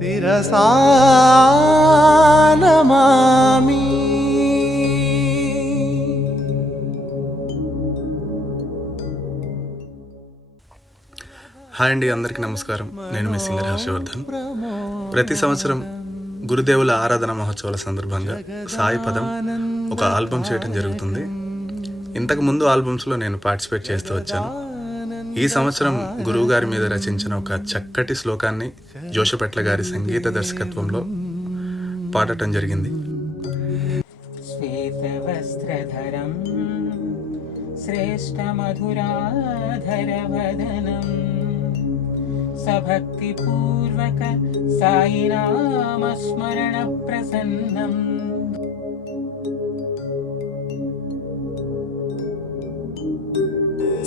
శిరసా నమామి. హాయ్ అండి, అందరికీ నమస్కారం. నేను మీ సింగర్ హర్షవర్ధన్. ప్రతి సంవత్సరం గురుదేవుల ఆరాధన మహోత్సవాల సందర్భంగా సాయి పదం ఒక ఆల్బమ్ చేయడం జరుగుతుంది. ఇంతకు ముందు ఆల్బమ్స్లో నేను పార్టిసిపేట్ చేస్తూ వచ్చాను. ఈ సంవత్సరం గురువు గారి మీద రచించిన ఒక చక్కటి శ్లోకాన్ని జోషపెట్ల గారి సంగీత దర్శకత్వంలో పాడటం జరిగింది. శ్వేతవస్త్రధరం శ్రేష్టమధురాధరవదనం సభక్తిపూర్వక సాయినామస్మరణ ప్రసన్నం.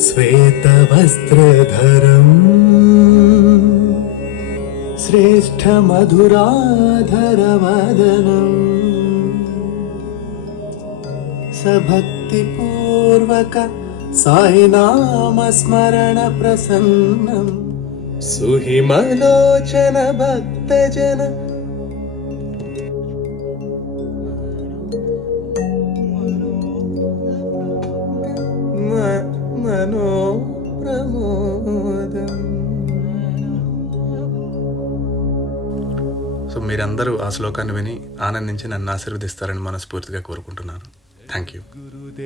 శ్వేతవస్త్రధరం శ్రేష్టమధురాధరవదనం సభక్తిపూర్వక సాయినామస్మరణ ప్రసన్నం. సుహిమలోచన భక్తజన మనోప్రమోదం. సో మీరందరూ ఆ శ్లోకాన్ని విని ఆనందించి నన్ను ఆశీర్వదిస్తారని మనస్ఫూర్తిగా కోరుకుంటున్నాను. Thank you. గురుదేవం